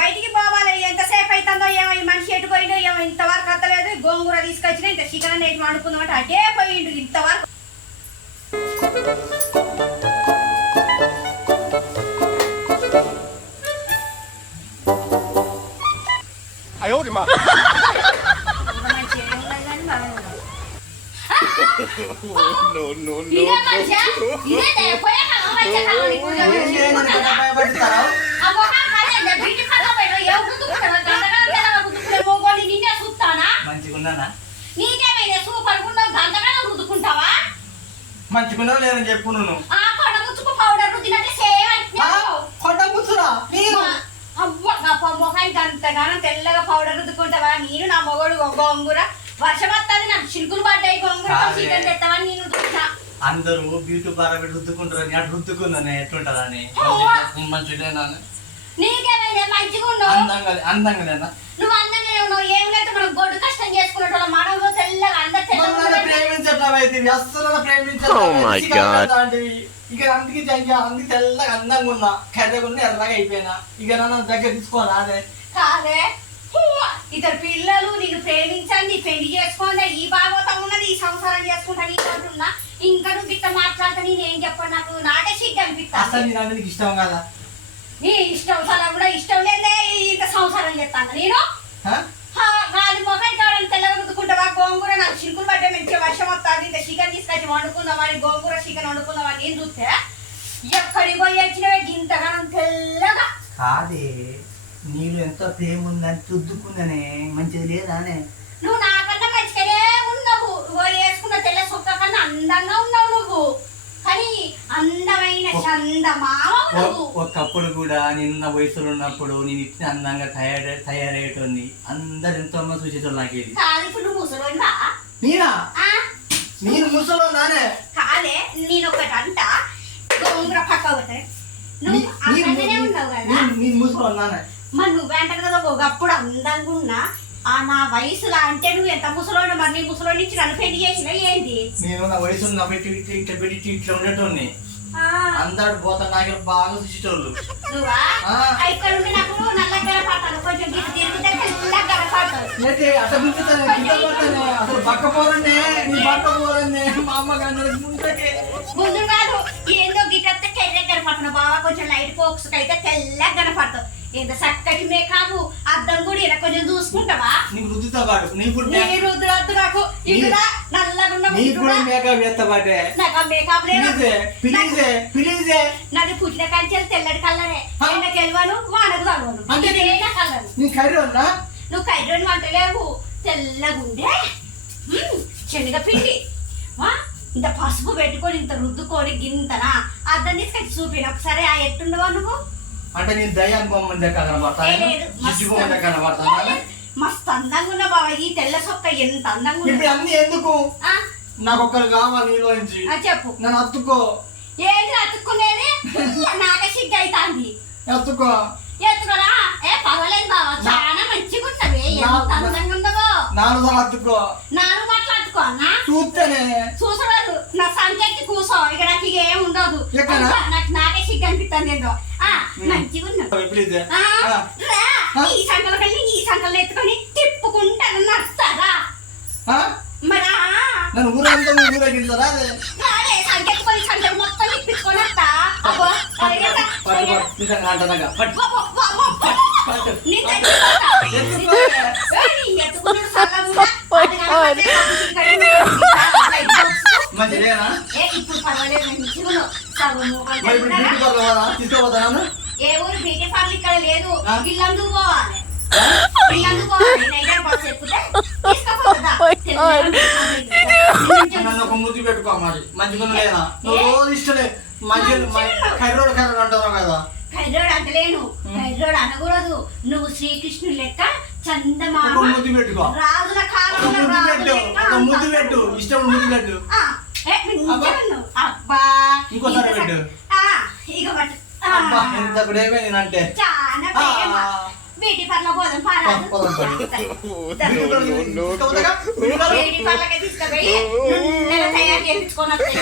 బయటికి పోవాలి. ఎంతసేపు అవుతుందో ఏమో, ఈ మనిషి ఎటు పోయిందో ఏమో, ఇంతవరకు అత్తలేదు. గోంగూర తీసుకొచ్చిన ఇంత చికెన్ వేసి వండుకుందామంటే అటే పోయిండు ఇంతవరకు. మంచిగున్నా లేదని చెప్పు. నువ్వు పౌడర్ రుద్దినట్టే మొహానికి అంతగానో తెల్లగా పౌడర్ రుద్దుకుంటావా? నేను నా మొగడు గోంగూర వర్షం వస్తుంది, నాకు చిలుకులు పడ్డాయి. గోంగూర చికెన్ తెస్తావని నేను రుద్దుతా. అందరూ బ్యూటీ పార్లర్ రుద్దుకుంటారని అటు రుద్దుకుందని ఎట్లుంటదని మంచిగా నీకేమైంది? మంచిగా ఉండవు. అందంగా నువ్వు అందంగా ఉన్నావు. ఏం లేదు, మనం గొడ్డు కష్టం చేసుకున్నట్టు మనలో తెల్లగా అందరు ప్రేమించట్లయితే అస్సలు ప్రేమించాలి. ఇక అందుకే అందుకే తెల్లగా అందంగా ఉన్నా, కర్రగా ఎర్రగా అయిపోయినా. ఇక నన్ను దగ్గర తీసుకోవాలా? అదే కాదే, ఇద్దరు పిల్లలు నిన్ను ప్రేమించండి, పెళ్లి చేసుకోండి, ఈ భాగవతం ఉన్నది, ఈ సంసారం చేసుకుంటాను అంటున్నా. ఇంకా నువ్వు ఇట్లా మాట్లాడితే నేను ఏం చెప్పండి? నాకు నాటే సిగ్గు అనిపిస్తా. నీకు ఇష్టం కదా? నీ ఇష్టం సలా కూడా ఇష్టం లేదే ఇంత సంసారం చేస్తాను నేను. అది మొహం కావాలని తెల్లగా రుద్దుకుంటావా? గోంగూర నాకు చిలుకులు పడ్డా, మంచిగా వర్షం వస్తుంది, ఇంత చికెన్ తీసుకొచ్చి వండుకుందామని, గోంగూర చికెన్ వండుకుందామని నేను చూస్తే ఎక్కడికి పోయి వచ్చినవే ఇంతగానం తెల్లగా. కాదే, నీళ్ళు ఎంతో ప్రేమ ఉందని రుద్దుకుందనే మంచిది లేదానే? నువ్వు నాకన్నా మంచిగానే ఉన్నావు. వేసుకున్న తెల్ల సొక్క కన్నా అందంగా ఉన్నావు నువ్వు. కానీ అందమైన చందమామ నువ్వు. ఒకప్పుడు కూడా నిన్న వయసులో ఉన్నప్పుడు నేను ఇట్లా అందంగా తయారయ్యేటోని అందరు ఎంతో మంది చూసేటోళ్ళు. నాకేది కాదు, ఇప్పుడు నువ్వు ముసలోనివా? నేనా? నేను ముసలో నానే కాదే. నేను ఒకటి అంట, గోంగూర పక్క పోతాయి. నువ్వు అందంగానే ఉన్నావు కదా. నేను ముసలో నానే. మరి నువ్వే అంటారు కదా ఒకప్పుడు అందంగా ఉన్నా. నా వయసులో అంటే నువ్వు ఎంత ముసలోడు? మరి నీ ముసలోడి నుంచి నన్ను పెళ్లి చేసినా ఏంటి? నేను నా వయసు ఇట్లా పెట్టి ఇట్లా ఉండేటోని అందరు పోతా నాకు బాగా చూసేటోళ్ళు. నువ్వా? ఇక్కడ ఉండి నాకు నల్లగా కనపడతాను, కొంచెం గిట్టు తిరిగితే తెల్లగా కనపడతాను. అసలు పక్క పోరండి, నీ పక్క పోరండి. మా అమ్మగారు ముందు కాదు, ఏందో గిట్టే తెల్లగా కనపడుతున్నావు బావా. కొంచెం లైట్ ఫోక్స్ అయితే తెల్లగా కనపడతావు. ఎంత చక్కటి మేకాపు, అద్దం కూడా ఇలా కొంచెం చూసుకుంటావా? నీకు రుద్దుతా పాటు రుద్దు నాకు ఇలా నల్లగా మేకప్ లేదు. నాది పుట్టిన కంచెలు తెల్లడి కల్లరే, ఎండకి వెళ్ళను, వానకు తగవను, కలరు. నువ్వు కైరోని వంటలేవు, తెల్లగుండే శనగపిండి ఇంత పసుపు పెట్టుకొని ఇంత రుద్దుకొని గింతనా అద్దం తీసుకొచ్చి చూపిన ఒకసారి. ఆ ఎట్టుండవా నువ్వు? అంటే నేను దయ్యాన్ని బొమ్మని కనబడతా, మస్తు అందంగా ఉన్నా బాబా. ఈ తెల్ల సొక్క ఎంత అందంగా ఉంది. అన్ని ఎందుకు? నాకు ఒక్కరు కావాలి నీలో నుంచి. చెప్పు. నన్ను అత్తుకో. ఏంటి అతుక్కునేది? నాకే సిగ్గు అవుతుంది. ఎత్తుకో. ఎత్తుకోరా? పర్వాలేదు బాబా, చాలా మంచిగా ఉన్నది. ఎంత అందంగా ఉండవో. 4 సార్లు అత్తుకో. 4 మాటలు అత్తుకో అన్నా. చూస్తేనే చూసరాదు. నా సంఖ్యకి కూసో, ఇక నాకు ఇక ఏం ఉండదు. నాకు నాకే సిగ్గు అనిపిస్తుంది. ఏందో మంచిగా ఉన్నావు. ఈ సంకల కల్లి ఈ సంకలు ఎత్తుకొని తిప్పుకుంటాను నడుస్తారా? మరి సంకెత్తుకొని సంకలు మొత్తం తిప్పించుకొని వస్తా. ఇప్పుడు పర్వాలేదు, ఏ ఊరు బ్యూటీ పార్లర్ ఇక్కడ లేదు. ఇల్లందుకు పోవాలి, ఇల్లందుకు పోవాలి. బస్ ఎక్కితే ముద్దు పెట్టుకో. మరి మంచిగా లేదా? నువ్వు రోజు ఇష్టలే కర్రోడు అంటావు కదా. కర్రోడు అంటలేను, కర్రోడు అనకూడదు. నువ్వు శ్రీకృష్ణుడు లెక్క చందమామ ముద్దు పెట్టుకో. రాజుల కాలంలో ముద్దు పెట్టు. ఇష్టం ముద్దు పెట్టు. అబ్బా ఇంకోసారి పెట్టు. ఇక పట్టు. ఎంత ప్రేమే నేనంటే. చాలా ప్రేమ. బ్యూటీ పార్లర్ పోదాం. బ్యూటీ పార్లర్కి తీసుకుపోయి తయారు చేయించుకొని వస్తాయి.